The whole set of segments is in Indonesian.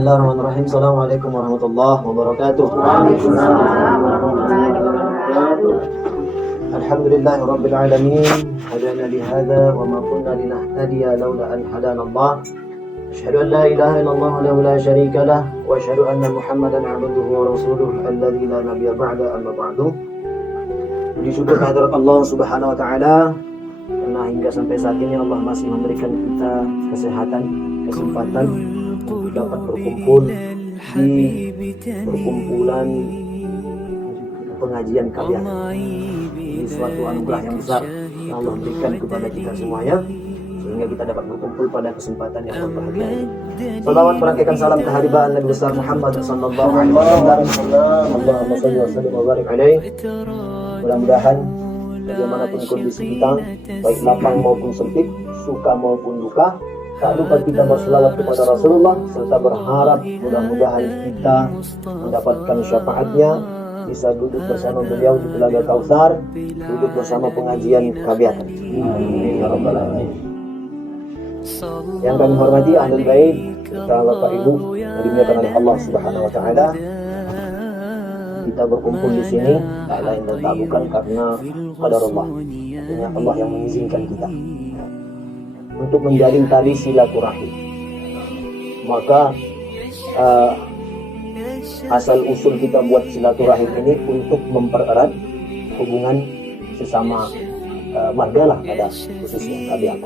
Bismillahirrahmanirrahim. Assalamualaikum warahmatullahi wabarakatuh. Waalaikumsalam warahmatullahi wabarakatuh. Alhamdulillahi rabbil alamin. Hadana li hadza wa ma kunna linahtadiya laula an hadana Allah. Asyhadu an la ilaha illallah wa la syarika lah wa asyhadu anna Muhammadan 'abduhu wa rasuluhu alladzi la nabiyya ba'da amma ba'du. Puji syukur kehadirat Allah Subhanahu wa taala karena hingga sampai saat ini Allah masih memberikan kita kesehatan, kesempatan untuk dapat berkumpul di perkumpulan pengajian kalian. Ini suatu anugerah yang besar yang Allah berikan kepada kita semuanya sehingga kita dapat berkumpul pada kesempatan yang berbahagia. Salawat berangkaikan salam keharibaan Nabi besar Muhammad sallallahu alaihi wasallam. Allahumma shalli wa sallim wa barik alaihi. Mudah-mudahan bagaimanapun kondisi kita, baik lapang maupun sempit, suka maupun duka, tak lupa kita berselawat kepada Rasulullah serta berharap mudah-mudahan kita mendapatkan syafaatnya, bisa duduk bersama beliau di Telaga Kautsar, duduk bersama pengajian kebiatan. Amin ya rabbal alamin. Yang kami hormati ahlul bait, serta Bapak Ibu yang dimuliakan oleh Allah Subhanahu wa taala. Kita berkumpul di sini tak lain dan tak bukan karena qadarullah. Artinya Allah yang mengizinkan kita untuk menjalin tali silaturahim. Maka asal usul kita buat silaturahim ini untuk mempererat hubungan sesama warga lah pada khususnya KBAK.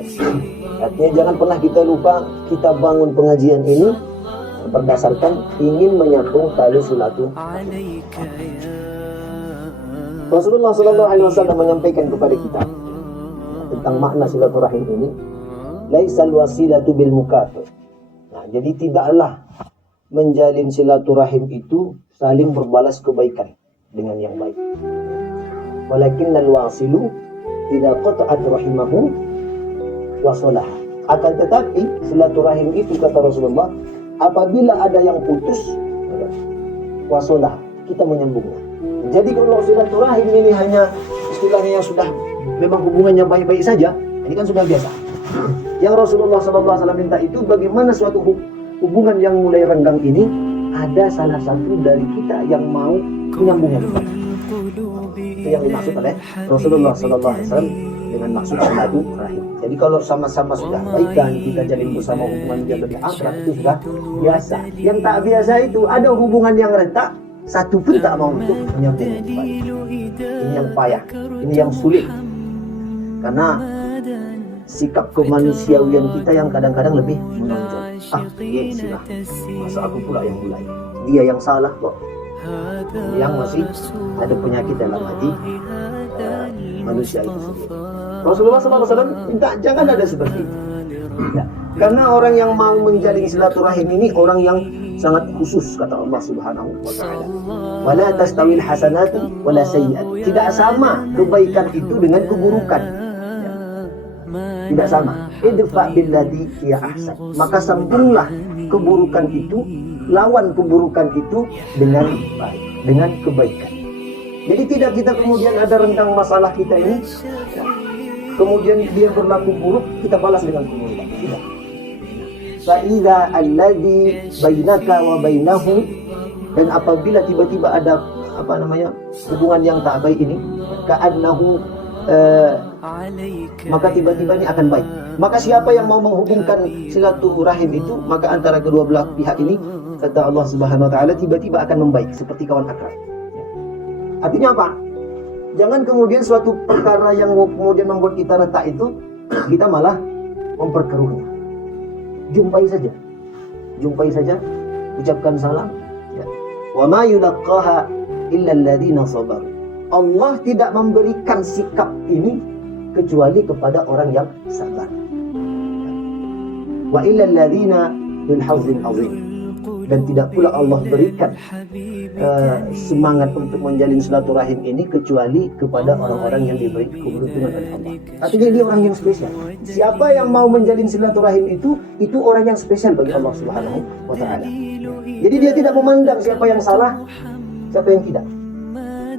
Artinya jangan pernah kita lupa kita bangun pengajian ini berdasarkan ingin menyambung tali silaturahim. Rasulullah Sallallahu Alaihi Wasallam menyampaikan kepada kita tentang makna silaturahim ini. Laisal wasilatu bil mukafir. Nah, jadi tidaklah menjalin silaturahim itu saling berbalas kebaikan dengan yang baik. Walakinnal wasilu idza qata'at rahimahu wasalah. Akan tetapi silaturahim itu kata Rasulullah, apabila ada yang putus, wasalah, kita menyambungnya. Jadi kalau silaturahim ini hanya istilahnya yang sudah memang hubungannya baik-baik saja, ini kan sudah biasa. Yang Rasulullah SAW minta itu bagaimana suatu hubungan yang mulai renggang ini ada salah satu dari kita yang mau menyambungnya kembali. Itu yang dimaksud oleh Rasulullah SAW dengan maksud silaturahim. Jadi kalau sama-sama sudah baik dan kita jalin bersama hubungan yang lebih akrab itu sudah biasa. Yang tak biasa itu ada hubungan yang retak, satu pun tak mau untuk menyambungnya kembali. Ini yang payah, ini yang sulit. Karena sikap kemanusiawian kita yang kadang-kadang lebih menonjol. Dia silah, masa aku pula yang mulai. Dia yang salah kok. Yang masih ada penyakit dalam hati manusia itu sendiri. Rasulullah SAW minta jangan ada seperti itu. Ya. Karena orang yang mau menjalin silaturahim ini orang yang sangat khusus kata Allah Subhanahu wa taala. Wala tastawil hasanatu wala sayyi'atu. Tidak sama kebaikan itu dengan keburukan. Tidak sama. Idfa billati hiya ahsan. Maka sambunglah keburukan itu, lawan keburukan itu dengan baik, dengan kebaikan. Jadi tidak kita kemudian ada rentang masalah kita ini, kemudian dia berlaku buruk, kita balas dengan keburukan. Tidak. Fa idza alladzi bainaka wa bainahu, dan apabila tiba-tiba ada hubungan yang tak baik ini, ka'annahu maka tiba-tiba ini akan baik. Maka siapa yang mau menghubungkan silaturahim itu, maka antara kedua belah pihak ini kata Allah Subhanahu wa taala tiba-tiba akan membaik seperti kawan akrab. Artinya apa? Jangan kemudian suatu perkara yang kemudian membuat kita retak itu kita malah memperkeruhnya. Jumpai saja, ucapkan salam. Ya. Wa ma yulaqqaha illa alladziina sabaru. Allah tidak memberikan sikap ini kecuali kepada orang yang sabar. Wa illal ladzina bil hazzin azim. Dan tidak pula Allah berikan semangat untuk menjalin silaturahim ini kecuali kepada orang-orang yang diberi keberuntungan oleh Allah. Artinya dia orang yang spesial. Siapa yang mau menjalin silaturahim itu orang yang spesial bagi Allah Subhanahu wa taala. Jadi dia tidak memandang siapa yang salah, siapa yang tidak.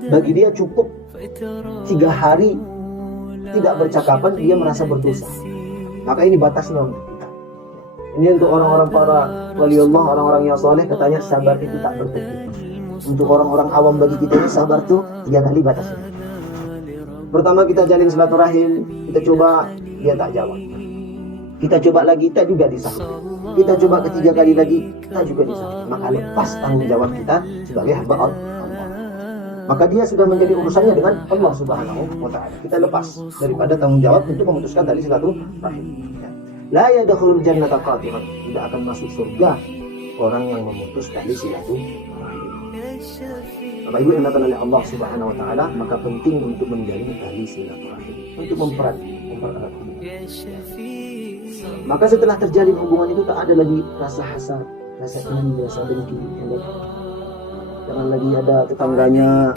Bagi dia cukup 3 hari tidak bercakapan dia merasa berdosa. Maka ini batasnya untuk kita. Ini untuk orang-orang para waliullah, orang-orang yang soleh, katanya sabar itu tak berhenti. Untuk orang-orang awam bagi kita ini sabar tuh 3 kali batasnya. Pertama kita jalin silaturahim, kita coba, dia tak jawab. Kita coba lagi, tak juga disahut. Kita coba ketiga kali lagi, tak juga disahut. Maka lepas tanggung jawab kita sebagai hamba Allah. Maka dia sudah menjadi urusannya dengan Allah Subhanahu wa Ta'ala. Kita lepas daripada tanggung jawab untuk memutuskan tali silaturahim. La yadkhulul jannata qati'an, tidak akan masuk surga orang yang memutus tali silaturahim. Bapak Ibu yang dimuliakan oleh Allah Subhanahu wa Ta'ala, maka penting untuk menjalin tali silaturahim, untuk mempererat hubungan. Maka setelah terjalin hubungan itu tak ada lagi rasa hasad, rasa iri, rasa dengki. Jangan lagi ada tetangganya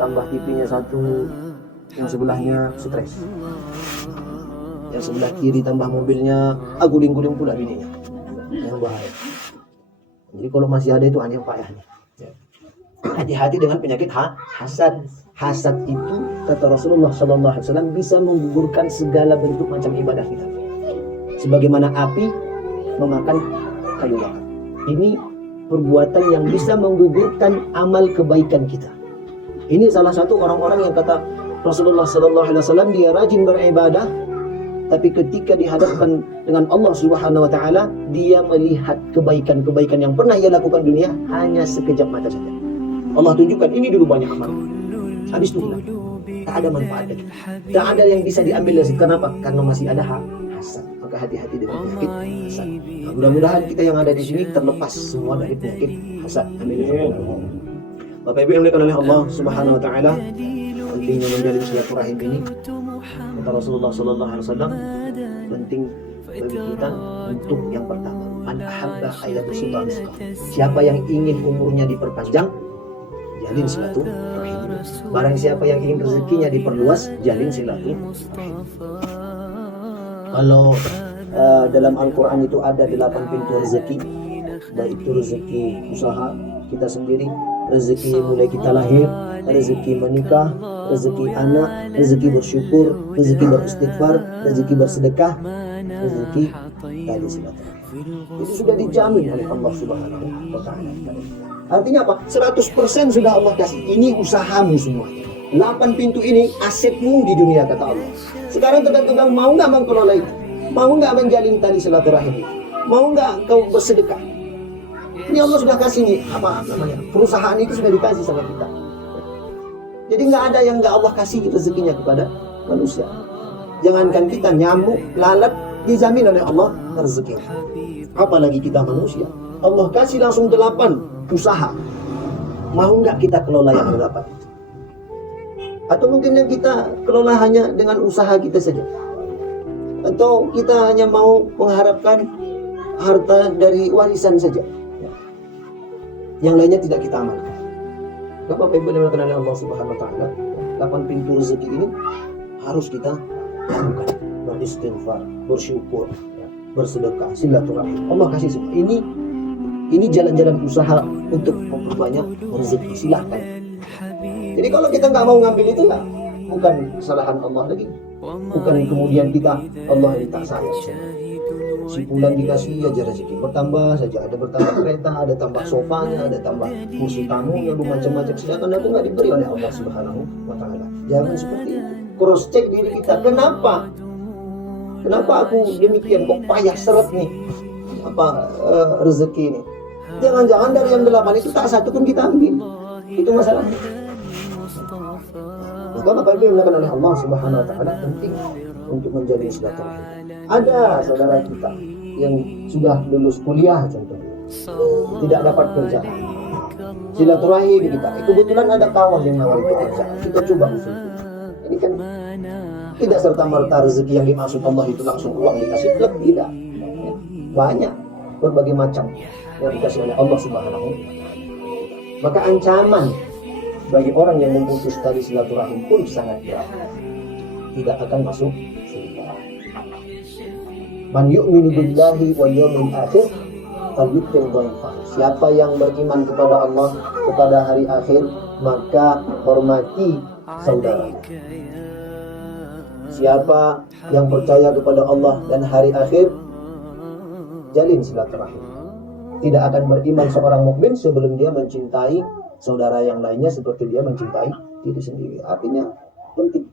tambah TV-nya satu, yang sebelahnya stres. Yang sebelah kiri tambah mobilnya, guling-guling pula bininya. Yang bahaya. Jadi kalau masih ada itu hanya payahnya. Hati-hati dengan penyakit hasad. Hasad itu kata Rasulullah SAW bisa menggugurkan segala bentuk macam ibadah kita. Sebagaimana api memakan kayu bakar. Ini perbuatan yang bisa menggugurkan amal kebaikan kita. Ini salah satu orang-orang yang kata Rasulullah SAW, dia rajin beribadah, tapi ketika dihadapkan dengan Allah Subhanahu wa Ta'ala, dia melihat kebaikan-kebaikan yang pernah ia lakukan di dunia hanya sekejap mata saja. Allah tunjukkan ini dulu banyak amal, habis itu hilang. Tak ada manfaat lagi. Tak ada yang bisa diambil dari situ. Kenapa? Karena masih ada hasad. Maka hati-hati dengan penyakit hasad. Nah, mudah-mudahan kita yang ada di sini terlepas semua dari penyakit hasad. Amin. Bapak Ibu yang dimuliakan oleh Allah Subhanahu wa Ta'ala, pentingnya menjalin silaturahim ini kata Rasulullah SAW, penting bagi kita untuk yang pertama, man ahabba ayyabsuta rizqah. Siapa yang ingin umurnya diperpanjang, jalin silaturahim. Barang siapa yang ingin rezekinya diperluas, jalin silaturahim. Kalau dalam Al-Quran itu ada 8 pintu rezeki, baik itu rezeki usaha kita sendiri, rezeki mulai kita lahir, rezeki menikah, rezeki anak, rezeki bersyukur, rezeki beristighfar, rezeki bersedekah, rezeki tali silaturahim. Itu sudah dijamin oleh Allah Subhanahu wa Ta'ala. Artinya apa? 100% sudah Allah kasih. Ini usahamu semuanya. 8 pintu ini asetmu di dunia, kata Allah. Sekarang tergantung mau nggak mengelola itu, mau nggak menjalin tali silaturahim, mau nggak kau bersedekah. Ini Allah sudah kasih nih, apa namanya, perusahaan itu sudah dikasih sama kita. Jadi nggak ada yang nggak Allah kasih rezekinya kepada manusia. Jangankan kita, nyamuk, lalat dijamin oleh Allah rezekinya. Apalagi kita manusia, Allah kasih langsung 8 usaha. Mau nggak kita kelola yang 8? Atau mungkin yang kita kelola hanya dengan usaha kita saja, atau kita hanya mau mengharapkan harta dari warisan saja, yang lainnya tidak kita amalkan. Bapak Ibu yang dimuliakan oleh Allah Subhanahu wa Ta'ala, 8 pintu rezeki ini harus kita lakukan. Beristighfar, bersyukur, bersedekah, silaturahim. Allah kasih semua. Ini jalan-jalan usaha untuk memperbanyak rezeki. Silahkan. Jadi kalau kita nggak mau ngambil itu, ya bukan kesalahan Allah lagi. Bukan kemudian kita, Allah ini tak sayang. Si bulan dikasih aja rezeki, bertambah saja. Ada bertambah kereta, ada tambah sofanya, ada tambah kursi tamunya, macam-macam. Sedangkan aku nggak diberi oleh Allah Subhanahu wa Ta'ala. Jangan seperti itu. Cross check diri kita. Kenapa aku demikian? Kok payah seret nih rezeki ini? Jangan-jangan dari yang 8 itu tak satu pun kita ambil. Itu masalahnya. Maka Bapak Ibu yang dimuliakan oleh Allah Subhanahu wa Ta'ala, penting untuk menjalin silaturahim. Ada saudara kita yang sudah lulus kuliah contohnya, tidak dapat kerjaan. Silaturahim kita. Kebetulan ada kawan yang nawari pekerjaan. Kita coba usul. Ini kan tidak serta-merta rezeki yang dimaksud Allah itu langsung uang dikasih, tidak. Banyak berbagai macam yang dikasih oleh Allah Subhanahu wa Ta'ala. Maka ancaman bagi orang yang memutus tali silaturahim pun sangat berat. Tidak akan masuk surga. Man yu'minu billahi wal yawmil akhir falyukrim dhaifah. Siapa yang beriman kepada Allah, kepada hari akhir, maka hormati saudara. Siapa yang percaya kepada Allah dan hari akhir, jalin silaturahim. Tidak akan beriman seorang mukmin sebelum dia mencintai saudara yang lainnya seperti dia mencintai diri sendiri. Artinya penting.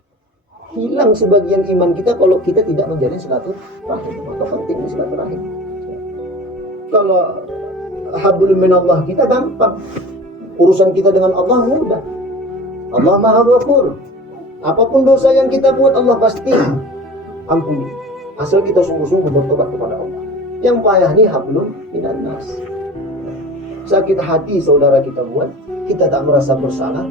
Hilang sebagian iman kita kalau kita tidak menjalin silaturahim. Maka penting silaturahim. Kalau hablum minallah kita gampang. Urusan kita dengan Allah mudah. Allah Maha Ghafur. Apapun dosa yang kita buat Allah pasti ampuni. Asal kita sungguh-sungguh bertobat kepada Allah. Yang payah nih hablum minannas. Sakit hati saudara kita buat, kita tak merasa bersalah,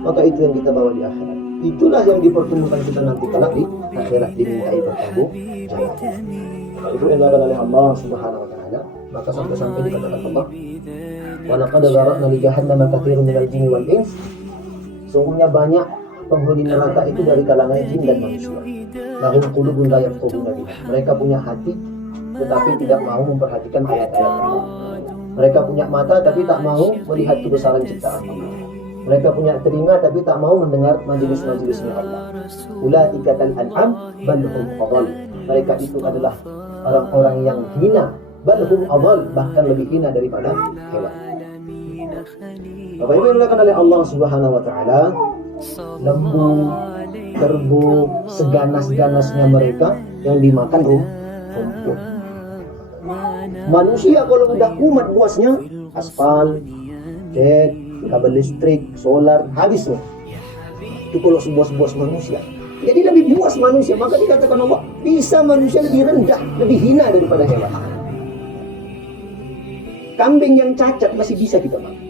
maka itu yang kita bawa di akhirat. Itulah yang dipertemukan kita nanti kelak di akhirat, dimintai bertanggung jawab. Kalau itu yang dilakukan oleh Allah Subhanahu wa taala, maka sampai dikatakan Allah, "Wa laqad zara'na li jahannama katsirun minal jinni wal ins." Sungguhnya banyak penghuni neraka itu dari kalangan jin dan manusia. Lahum qulubun la yafqahuna biha. Mereka punya hati tetapi tidak mau memperhatikan ayat-ayat Allah. Mereka punya mata tapi tak mau melihat kebesaran ciptaan Allah. Mereka punya telinga tapi tak mau mendengar majelis-majelisnya Allah. Ulaika kal an'am bal hum adall. Mereka itu adalah orang-orang yang hina, bal hum adall, bahkan lebih hina daripada hewan. Bapak Ibu yang dilakukan oleh Allah Subhanahu wa taala, lembu, kerbau, seganas-ganasnya mereka yang dimakan rumput. Manusia kalau udah kumat buasnya, aspal, cat, kabel listrik, solar, habis loh. Itu kalau sebuas-buas manusia. Jadi lebih buas manusia, maka dikatakan Allah, bisa manusia lebih rendah, lebih hina daripada hewan. Kambing yang cacat masih bisa kita makan.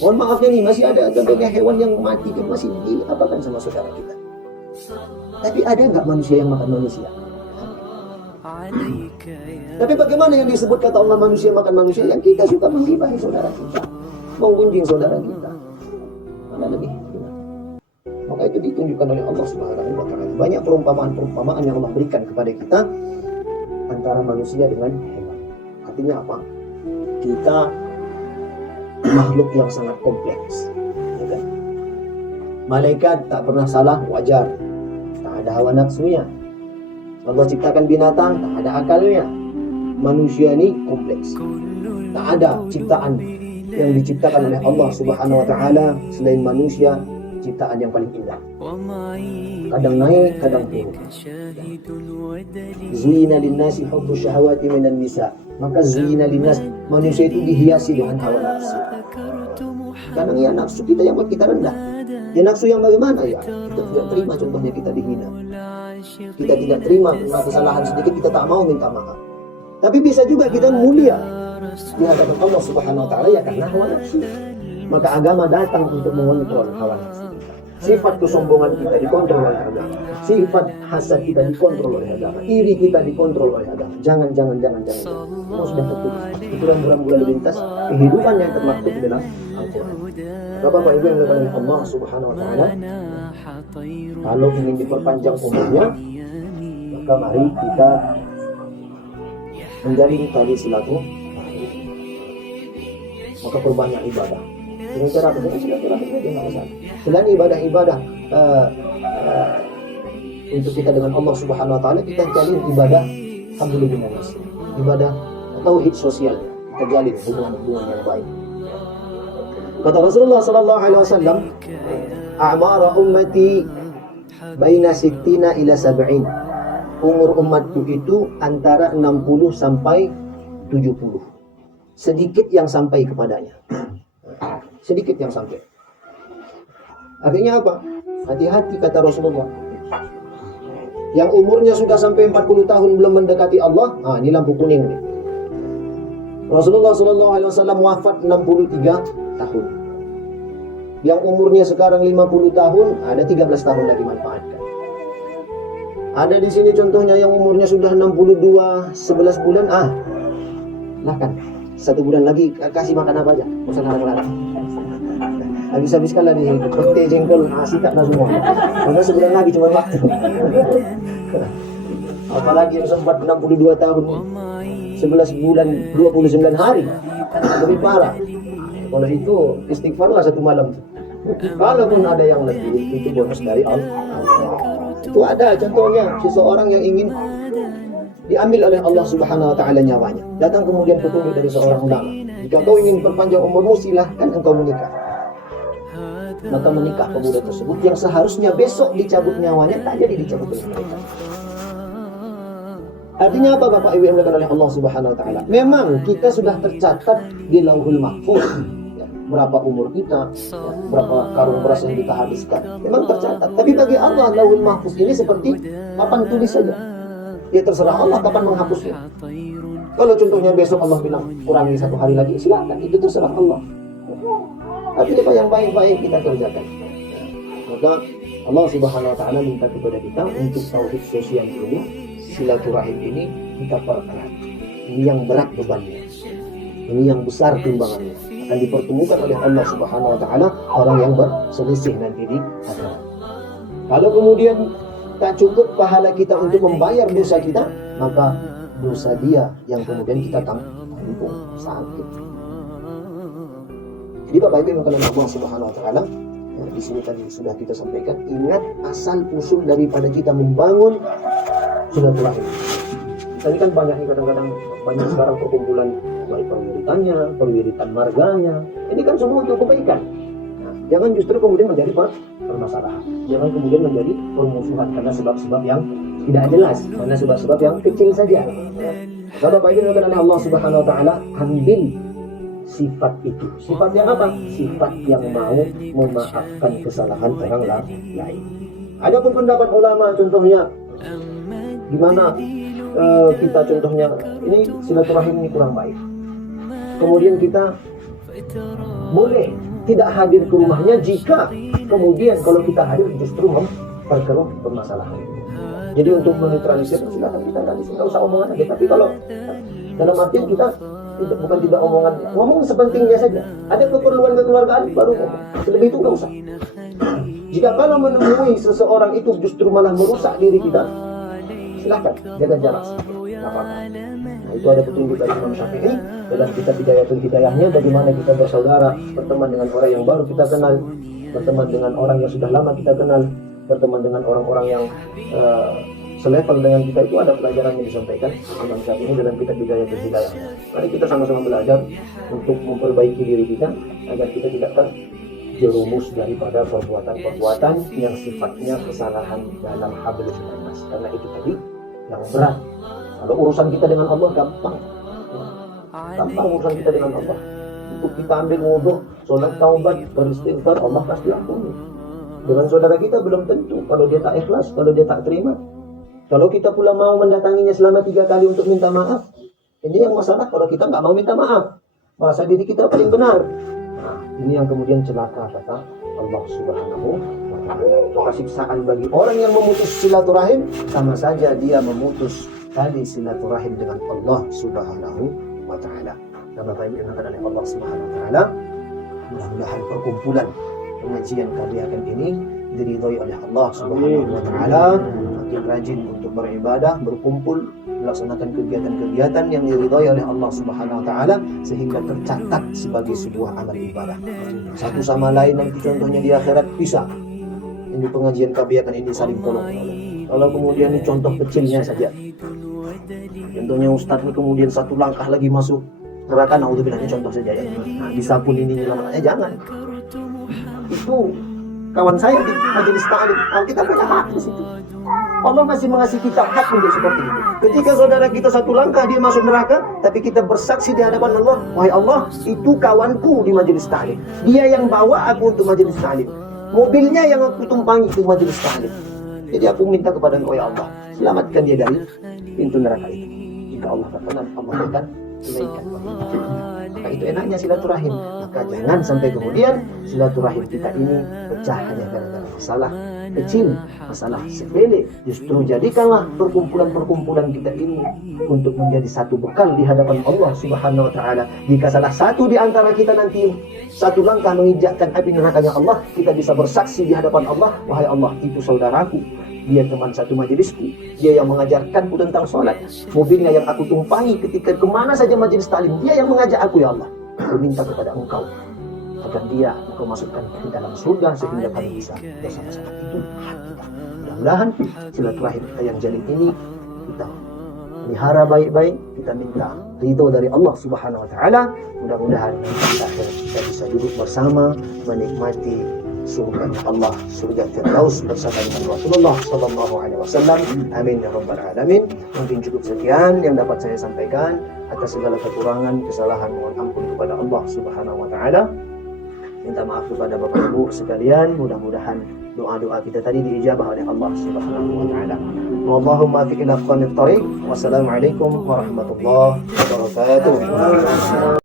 Mohon maafnya nih, masih ada contohnya hewan yang mati kan masih diapakan sama saudara kita. Tapi ada nggak manusia yang makan manusia? Tapi bagaimana yang disebut kata Allah manusia makan manusia? Yang kita suka menggibahi saudara kita, menggunjing saudara kita. Mana lebih? Maka itu ditunjukkan oleh Allah Subhanahu wa taala. Banyak perumpamaan-perumpamaan yang Allah berikan kepada kita antara manusia dengan hewan. Artinya apa? Kita makhluk yang sangat kompleks. Ya kan? Malaikat tak pernah salah, wajar. Tak ada hawa nafsunya. Allah ciptakan binatang, tak ada akalnya. Manusia ini kompleks. Tak ada ciptaan yang diciptakan oleh Allah Subhanahu wa taala selain manusia ciptaan yang paling indah. Kadang naik, kadang turun. Zuyina linnasi hubbu syahawati minan nisa. Maka zuyina linnas, manusia itu dihiasi dengan hawa nafsu. Kadang ya nafsu kita yang buat kita rendah. Ya nafsu yang bagaimana ya? Kita tidak terima contohnya kita dihina. Kita tidak terima kesalahan sedikit, kita tak mau minta maaf. Tapi bisa juga kita mulia di hadapan Allah Subhanahu wa taala ya karena hawa nafsu. Maka agama datang untuk mengontrol hawa nafsu. Sifat kesombongan kita dikontrol oleh agama. Sifat hasad kita dikontrol oleh agama. Iri kita dikontrol oleh agama. Jangan. Semua sudah tertulis. Itu rambu-rambu lalu lintas kehidupan yang termaktub di dalam Al-Quran. Bapak Ibu yang dilakukan oleh Allah Subhanahu wa taala, kalau ingin diperpanjang umurnya, maka mari kita menjalin tali silaturahim. Maka perbanyak ibadah. Dengan cara apa? Dengan silaturahim saja nggak masalah. Selain ibadah-ibadah untuk kita dengan Allah Subhanahu wa taala, kita jalin ibadah alhamdulillah, ibadah tauhid sosial, kita jalin hubungan yang baik. Kata Rasulullah sallallahu alaihi wasallam, "A'mara ummati baina 60 ila 70." Umur umatku itu antara 60 sampai 70. Sedikit yang sampai kepadanya. Sedikit yang sampai. Artinya apa? Hati-hati kata Rasulullah. Yang umurnya sudah sampai 40 tahun belum mendekati Allah, ini lampu kuning nih. Rasulullah SAW wafat 63 tahun. Yang umurnya sekarang 50 tahun, ada 13 tahun lagi manfaatkan. Ada di sini contohnya yang umurnya sudah 62, 11 bulan, lah kan, 1 bulan lagi kasih makan apa aja, usah larang-larang. Habis-habiskanlah di pete jengkol, sikaplah semua. Karena sebulan lagi cuma waktu. Apalagi yang sempat 62 tahun, 11 bulan, 29 hari, lebih parah. Kalau itu istighfarlah 1 malam. Kalaupun ada yang lebih, itu bonus dari Allah. Itu ada contohnya seseorang yang ingin diambil oleh Allah Subhanahu wa taala nyawanya. Datang kemudian petunjuk dari seorang ulama. Jika kau ingin perpanjang umurmu, silahkan engkau menikah. Maka menikah pemuda tersebut yang seharusnya besok dicabut nyawanya, tak jadi dicabut oleh mereka. Artinya apa Bapak Ibu yang dilakukan oleh Allah Subhanahu wa taala? Memang kita sudah tercatat di Lauhul Mahfuz. Ya, berapa umur kita, ya, berapa karung beras yang kita habiskan. Memang tercatat. Tapi bagi Allah Lauhul Mahfuz ini seperti papan tulis saja. Ya terserah Allah kapan menghapusnya. Kalau contohnya besok Allah bilang kurangi 1 hari lagi, silakan, itu terserah Allah. Tapi apa yang baik-baik kita kerjakan. Maka Allah Subhanahu wa taala minta kepada kita untuk tauhid sosial ini, silaturahim ini kita pererat. Ini yang berat bebannya. Ini yang besar timbangannya. Akan dipertemukan oleh Allah Subhanahu wa taala orang yang berselisih nanti di akhirat. Kalau kemudian tak cukup pahala kita untuk membayar dosa kita, maka dosa dia yang kemudian kita tanggung sakit. Jadi Bapak Ibu yang dimuliakan Allah Subhanahu wa taala, ya, di sini tadi sudah kita sampaikan, ingat asal usul daripada kita membangun silaturahim. Tadi kan banyak nih kadang-kadang banyak sekarang perkumpulan baik perwiritannya, perwiritan marganya. Ini kan semua untuk kebaikan. Nah, jangan justru kemudian menjadi permasalahan. Jangan kemudian menjadi permusuhan karena sebab-sebab yang tidak jelas, karena sebab-sebab yang kecil saja. Maka Bapak Ibu yang dimuliakan Allah Subhanahu wa taala, ambil sifat itu. Sifat yang apa? Sifat yang mau memaafkan kesalahan orang lain. Adapun pendapat ulama contohnya gimana kita contohnya ini silaturahim ini kurang baik. Kemudian kita boleh tidak hadir ke rumahnya jika kemudian kalau kita hadir justru memperkeruh permasalahan. Jadi untuk menetralisir silakan kita nggak usah omongan aja. Tapi kalau dalam artian kita bukan tidak omongan, ngomong sepentingnya saja. Ada keperluan kekeluargaan baru ngomong. Lebih itu nggak usah. Jika kalau menemui seseorang itu justru malah merusak diri kita, silahkan jaga jarak. Nah itu ada petunjuk dari Imam Syafi'i dalam kitab Hidayatul Hidayahnya, bagaimana kita bersaudara, berteman dengan orang yang baru kita kenal, berteman dengan orang yang sudah lama kita kenal, berteman dengan orang-orang yang selevel dengan kita. Itu ada pelajaran yang disampaikan Imam Syafi'i dalam kitab Hidayatul Hidayahnya. Mari kita sama-sama belajar untuk memperbaiki diri kita agar kita tidak terjerumus daripada perbuatan-perbuatan yang sifatnya kesalahan dalam hablum minas. Karena itu tadi yang berat. Kalau urusan kita dengan Allah gampang. Gampang urusan kita dengan Allah. Untuk kita ambil wudhu, sholat taubat, beristighfar, Allah pasti ampuni. Dengan saudara kita belum tentu. Kalau dia tak ikhlas, kalau dia tak terima. Kalau kita pula mau mendatanginya selama 3 kali untuk minta maaf, ini yang masalah kalau kita nggak mau minta maaf. Merasa diri kita paling benar. Nah, ini yang kemudian celaka kata Allah Subhanahu wa ta'ala. Maka siksaan bagi orang yang memutus silaturahim sama saja dia memutus tali silaturahim dengan Allah Subhanahu wa ta'ala. Dan Bapak Ibu yang oleh Allah Subhanahu wa ta'ala, mudah-mudahan perkumpulan pengajian kabiakan ini diridhoi oleh Allah Subhanahu wa ta'ala, makin rajin untuk beribadah, berkumpul, melaksanakan kegiatan-kegiatan yang diridhoi oleh Allah Subhanahu wa ta'ala sehingga tercatat sebagai sebuah amal ibadah. Satu sama lain nanti contohnya di akhirat bisa. Ini pengajian kabiakan ini saling tolong. Kalau kemudian ini contoh kecilnya saja. Contohnya Ustadz ini kemudian 1 langkah lagi masuk neraka, naudzubillah, ini contoh saja ya. Nah, disapun ini namanya jangan. Itu kawan saya di majelis ta'lim, kita punya hak di situ. Allah masih mengasih kita hak untuk seperti itu. Ketika saudara kita 1 langkah dia masuk neraka, tapi kita bersaksi di hadapan Allah, wahai Allah, itu kawanku di majelis ta'lim. Dia yang bawa aku untuk majelis ta'lim. Mobilnya yang aku tumpangi untuk majelis ta'lim. Jadi aku minta kepada Engkau ya Allah, selamatkan dia dari pintu neraka itu. Jika Allah berkenan, Allah akan tunaikan. Maka itu enaknya silaturahim. Maka jangan sampai kemudian silaturahim kita ini pecah hanya gara-gara masalah kecil, masalah sepele. Justru jadikanlah perkumpulan-perkumpulan kita ini untuk menjadi satu bekal di hadapan Allah Subhanahu wa ta'ala. Jika salah satu di antara kita nanti 1 langkah menginjakkan api nerakanya Allah, kita bisa bersaksi di hadapan Allah, wahai Allah, itu saudaraku, dia teman satu majelisku, dia yang mengajarkanku tentang sholat, mobilnya yang aku tumpangi ketika kemana saja majelis ta'lim, dia yang mengajak aku ya Allah. Aku minta kepada Engkau agar dia Engkau masukkan ke dalam surga sehingga kami bisa bersama-sama. Itu hak kita. Mudah-mudahan silaturahim kita yang jalin ini kita pelihara baik-baik, kita minta ridho dari Allah Subhanahu wa taala. Mudah-mudahan nanti akhir kita bisa duduk bersama menikmati surga Allah, surga Firdaus bersama dengan Rasulullah sallallahu alaihi wasallam. Amin ya rabbal alamin. Mungkin cukup sekian yang dapat saya sampaikan. Atas segala kekurangan, kesalahan, mohon ampun kepada Allah Subhanahu wa taala. Minta maaf kepada Bapak Ibu sekalian. Mudah-mudahan doa-doa kita tadi diijabah oleh Allah Subhanahu wa taala. Wallahumma fiqna aqwamit thariq. Wassalamualaikum warahmatullahi wabarakatuh.